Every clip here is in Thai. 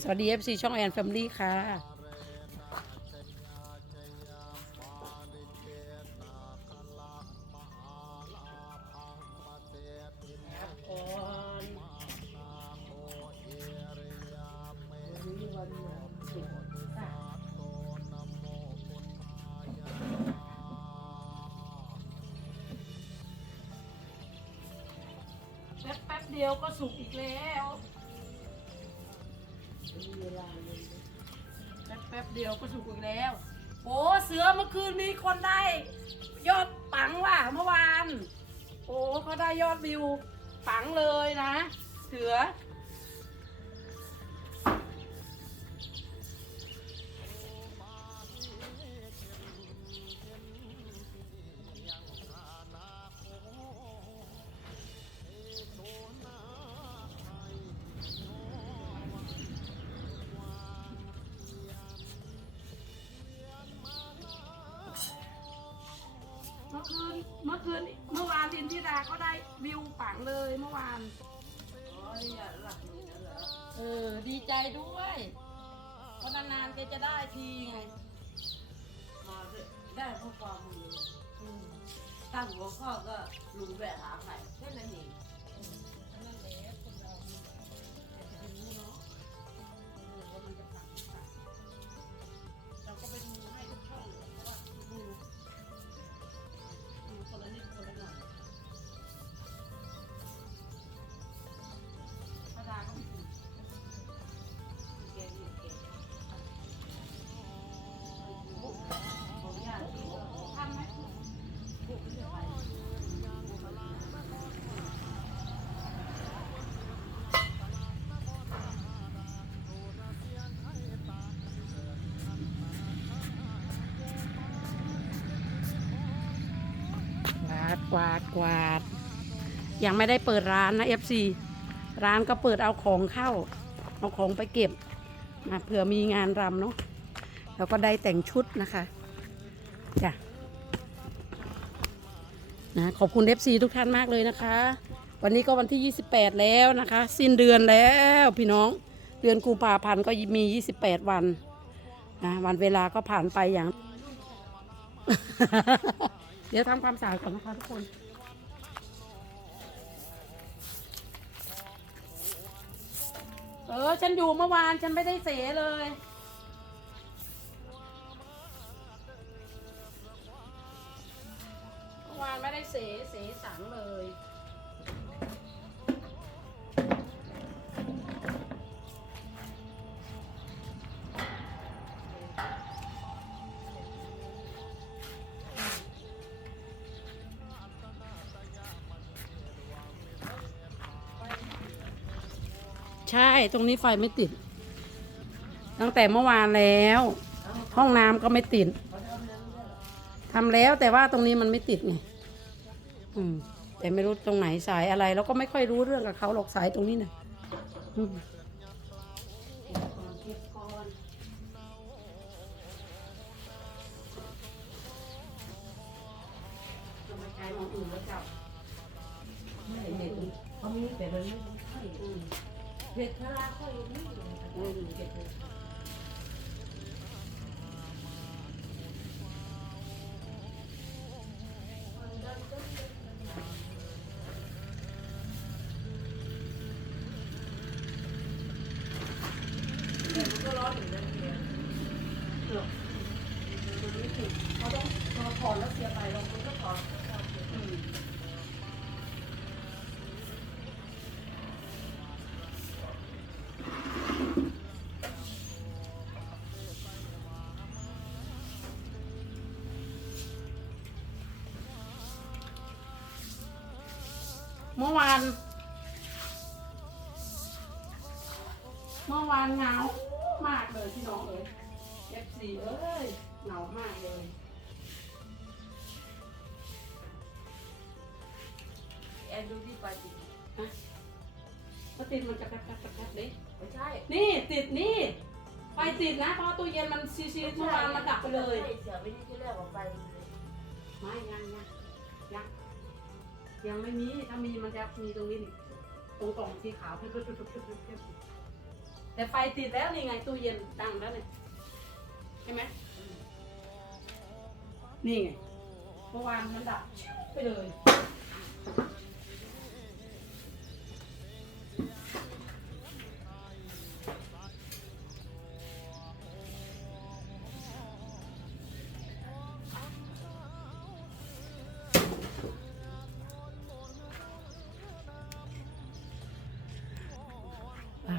สวัสดี FC ช่องแอนแฟมิลี่ค่ะ แป๊บเดียวก็สุกอีกแล้ว แป๊บเดียวก็สุกอีกแล้วโอ้เสือเมื่อคืนมีคนได้ ยอดปังว่ะเมื่อวาน โอ้เขาได้ยอดวิวปังเลยนะ เสือ จินทิราก็ได้วิวปังเลยเมื่อวานเออ ดีใจด้วยเพราะนานๆแกจะได้ทีไง มาได้ข้อความมืออืมตั้งหัวข้อก็ลุงแบกหาไข่แค่นั้นเอง กวาดกวาดกวาด ยังไม่ได้เปิดร้านนะ FC ร้านก็เปิดเอาของเข้า เอาของไปเก็บนะเผื่อมีงานรำเนาะแล้วก็ได้แต่งชุดนะคะจ้ะนะขอบคุณ FC ทุกท่านมากเลยนะคะ วันนี้ก็วันที่ 28 แล้วนะคะ สิ้นเดือนแล้วพี่น้องเดือนกุมภาพันธ์ก็มี 28 วันนะวันเวลาก็ผ่านไปอย่าง เดี๋ยวทำความสะอาดก่อนนะคะทุกคนเออ ฉันอยู่เมื่อวานฉันไม่ได้เสียเลย เมื่อวานไม่ได้เสียเสียสังเลย ใช่ตรงนี้ไฟไม่ติด ตั้งแต่เมื่อวานแล้ว ห้องน้ำก็ไม่ติดทำแล้วแต่ว่าตรงนี้มันไม่ติดไงอืมแต่ไม่รู้ตรงไหนสายอะไร แล้วก็ไม่ค่อยรู้เรื่องกับเขาหรอกสายตรงนี้นะอื เด็ดทาราค่อยนี่อืมเก็บ เมื่อวานเมื่อวานเหงามากเลยพี่น้องเอ้ยเอฟซีเอ้ยเหงามากเลยแอนดูที่ปลายติดก็ติดมันจะกระกัดกระกัดเลยไม่ใช่นี่ติดนี่ไปติดนะเพราะว่าตู้เย็นมันซีซีเมื่อวานมันดับไปเลยใช่เสียไปนี่ที่แรกออกไปไม่ยังยังยัง ยังไม่มี ถ้ามีมันจะมีตรงนี้นี่ตรงกล่องสีขาวเพิ่มเพิ่มเพิ่มเพิ่มเพิ่มแต่ไฟติดแล้วนี่ไงตู้เย็นดังแล้วเนี่ยใช่ไหมนี่ไงเมื่อวานมันดับไปเลย อ่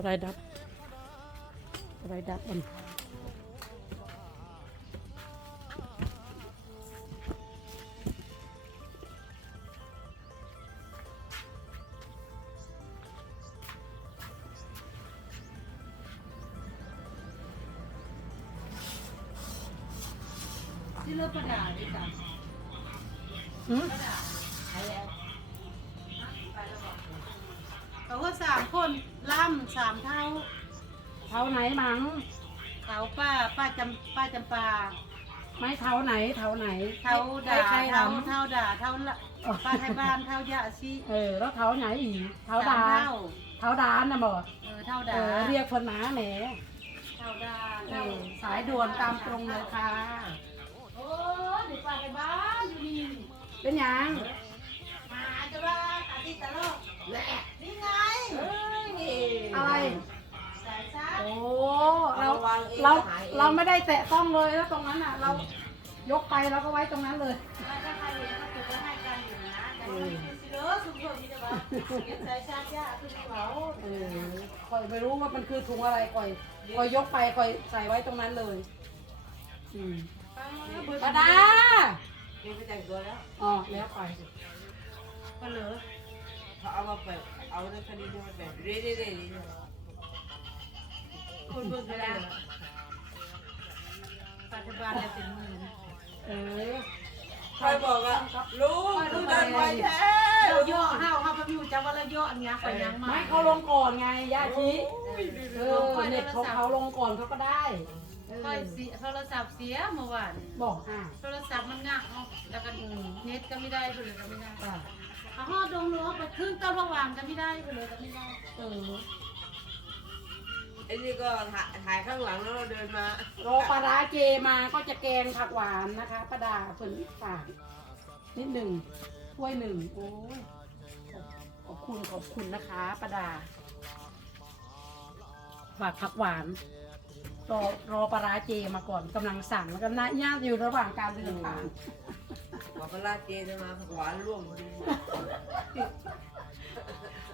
ะอ้าวบรายดับบรายดับมันที่เลิกประดาดีจ้ะ สามเท่าเท้าไหนมังเขาป้าป้าจำป้าจำปาไม่เท้าไหนเท้าไหนเท่าด่าใครเท่าทำเท่าด่าเท่าละป้าไทยบ้านเท่ายาชีเออแล้วเท้าไหนอีกเท้าดาสมเท่าเท้าดานนะบอกเออเท่าเอด่าอเรียกคนหมาแหมเท่าด่าเอเท่าอสายด่วนตามตรงเลยค่ะโอ้ยเด็กป้าไทยบ้านอยู่นี่เป็นหยังมาจะว่าตาติตะโลกแหละนี่ไงเอ้ยอะไรสายซับโอ้เราเราเราไม่ได้แตะต้องเลยแล้วตรงนั้นอะ เรายกไปแล้วก็ไว้ตรงนั้นเลยแล้วถ้าใครเห็นก็จะให้กันอยู่นะแต่ว่าไม่ได้สิเด้อทุกคนมีแต่ว่าเก็บสายชาร์จยาคือเขาเออคอยไม่รู้ว่ามันคือถุงอะไรคอยคอยยกไปคอยใส่ไว้ตรงนั้นเลยอืมปาดาเดี๋ยวไปแต่งตัวแล้วอ๋อแล้วไปก็เหลือ เขาเอามาแบบเอาในคดีมาแบบเรื่อยๆเรื่อยๆคนเบิ่งก็ได้ปัจจุบันเป็นมื่นเออใครบอกอะลุงลุงเดินไวแท้เราย่อห้าวห้าวพอยู่จังว่าเราย่ออันนี้ไปยังมาไม่เขาลงก่อนไงญาติเออเน็ตของเขาลงก่อนเขาก็ได้เออค่อยเสียโทรศัพท์เสียเมื่อวานบอกอะโทรศัพท์มันงักเนาะแล้วก็เน็ตก็ไม่ได้เลยก็ไม่ได้ อะ เอาห่อดงหลวไปครึ่งต้นพะวางก็ไม่ได้ไปเลยก็ไม่ได้ เออไอ้นี่ก็ถ่ายข้างหลังแล้วเราเดินมารอปลาร้าเจมาก็จะแกงผักหวานนะคะป้าดาเพิ่นฝากนิดหนึ่งถ้วยหนึ่งโอ้ยขอบคุณขอบคุณนะคะป้าดาฝากผักหวาน รอรอปลาร้าเจมาก่อนกำลังสั่งแล้วก็น่าญาติอยู่ระหว่างการเดินทาง บอกพระราชเจจะมาหวานร่วมพอดี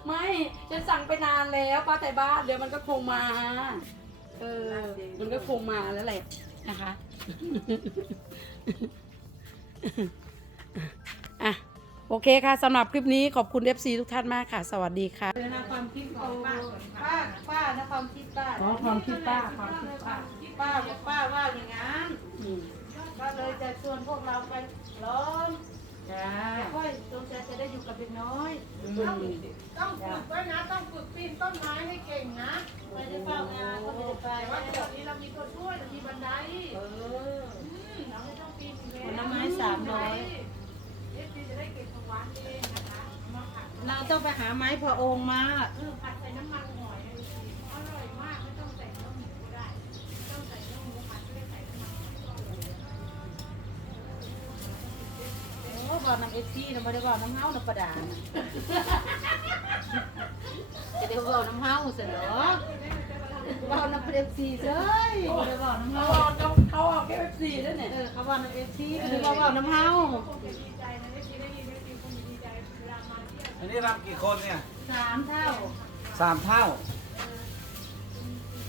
ไม่จะสั่งไปนานแล้วป้าแต่บ้านเดี๋ยวมันก็คงมา เออ มันก็คงมาแล้วแหละนะคะ อะ โอเคค่ะสำหรับคลิปนี้ขอบคุณ FC ทุกท่านมากค่ะ สวัสดีค่ะเป็นนะความคิดของป้าป้าป้านะความคิดป้าอ๋อความคิดป้าความคิดป้า ป้าบอกป้าว่าอย่างนั้น อืม ก็เลยจะชวนพวกเราไปล้อมจ้าค่อยตรงใจจะได้อยู่กับเด็กน้อยอืมต้องฝึกไว้นะต้องฝึกปีนต้นไม้ให้เก่งนะไม่ได้เฝ้างานก็ไม่ได้ไปแต่ว่าเดี๋ยวนี้เรามีตัวช่วยเรามีบันไดเออเราไม่ต้องปีนผลไม้สามร้อยเอฟซีจะได้เก็บของหวานเองนะคะเอามาผัดเราต้องไปหาไม้พระองค์มาเออผัดใส่น้ำมันหอยอร่อยมากไม่ต้องใส่เนื้อหมูก็ได้ไม่ต้องใส่เนื้อหมูผัดไม่ได้ใส่น้ำมัน โอ้บอกน้ำเอฟซีเราไม่ได้บอกน้ำเฮาน้ำประดานะจะได้บอกน้ำเฮาเสนอบอกน้ำเอฟซีเซ้ยไม่ได้บอกน้ำเขาเฮาเอาเขาเอาแค่ FC ด้วยเนี่ยเออเขาบอกน้ำเอฟซีไม่ได้บอกน้ำเฮาคงจะดีใจนะเอฟซีได้ยินเอฟซีคงจะดีใจเวลามาเที่ยวอันนี้รำกี่คนเนี่ยสามเท่าสามเท่า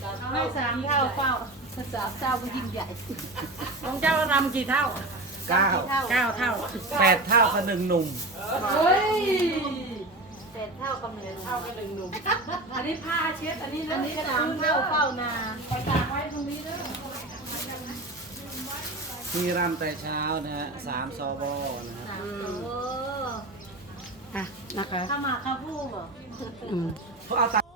เอาให้สามเท่าเฝ้าสามเท่าก็ยิ่งใหญ่ของเจ้ารำกี่เท่า เก้าเท่าเก้าเท่าแปดเท่ากับหนึ่งหนุ่มเฮ้ยแปดเท่ากับหนึ่งเท่ากันหนึ่งหนุ่มอันนี้นี้ผ้าเช็ดอันนี้อันนี้สามเท่าเฝ้านาไปตากไว้ตรงนี้เด้อมีรำแต่เช้านะฮะสามซอบอนะฮะสามโอ้อะนะคะถ้ามาข้าวผู้บ่อืมเพราะเอาตั